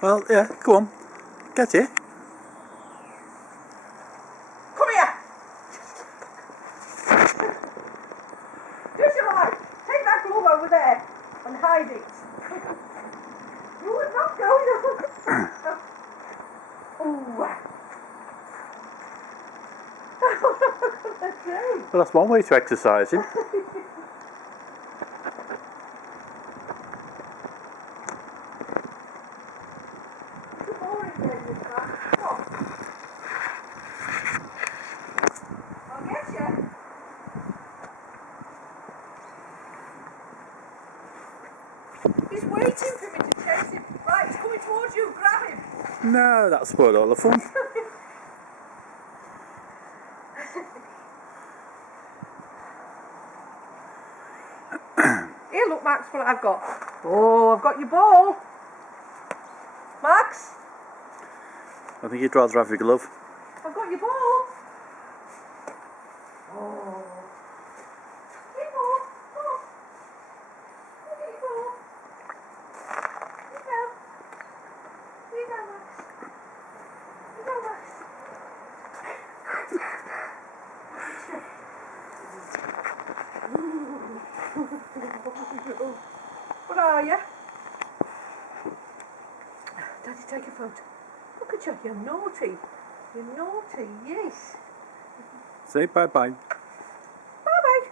Well, yeah, go on. Get it. Come here! Do as you like. Take that glove over there and hide it. You would not go. Ooh. Well, that's one way to exercise him. I'll get you. He's waiting for me to chase him. Right, he's coming towards you. Grab him. No, that spoiled all the fun. Here, look, Max, what I've got. Oh, I've got your ball. Max, I think you'd rather have your glove. I've got your ball. Oh. Your ball. Come on. Look at your ball. Here you go. Here you go, Max. Here you go, Max. What are you? Daddy, take a photo. Look at you, you're naughty. You're naughty, yes. Say bye-bye. Bye-bye.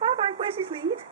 Bye-bye. Where's his lead?